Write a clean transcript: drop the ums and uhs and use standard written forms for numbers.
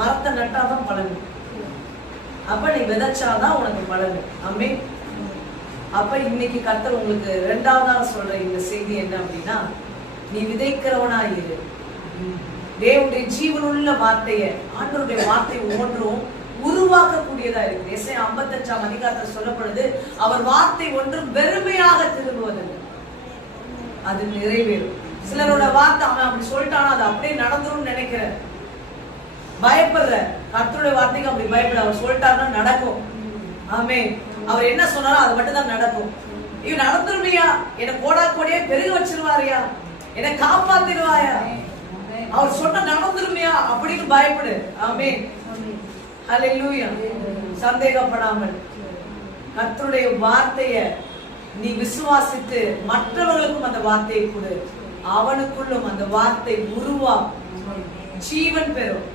மரத்தை நட்டாதான் பலன். அப்ப நீ விதைச்சாதான் உனக்கு பலன். ஆமென். அப்ப இன்னைக்கு கர்த்தர் உங்களுக்கு இரண்டாவதா சொல்ற இந்த செய்தி என்ன அப்படின்னா, நீ விதைக்கிறவனா இரு. தேவனுடைய ஜீவனுள்ள வார்த்தைய, ஆண்டவருடைய வார்த்தை ஒவ்வொன்றும் உருவாக்கக்கூடியதா இருக்கு. எஸ்ஐயா 55ஆம் அதிகாரத்தில் சொல்லப்படுது, அவர் வார்த்தை ஒன்றும் வெறுமையாக திரும்புவதில்லை, அது நிறைவேறும். சிலரோட வார்த்தை அவன் அப்படி சொல்லிட்டானா அது அப்படியே நடந்துரும் நினைக்கிற, பயப்படுற. கர்த்தருடைய வார்த்தைக்கு அப்படி பயப்பட. அவர் சொல்லிட்டாருன்னா நடக்கும். ஆமென். அவர் என்ன சொன்னாரோ அது மட்டும் தான் நடக்கும். இவன் நடந்துருவியா, என்ன கோடா கோடியே பெருக வச்சிருவாரியா, என்னை காப்பாத்திடுவாயா, அவர் சொன்ன நடந்துருவியா அப்படின்னு பயப்படு. ஆமென். ஹல்லேலூயா. சந்தேகப்படாமல் கர்த்தருடைய வார்த்தைய நீ விசுவாசித்து மற்றவர்களுக்கும் அந்த வார்த்தையை கொடு. அவனுக்குள்ளும் அந்த வார்த்தை உருவா ஜீவன் பெறும்.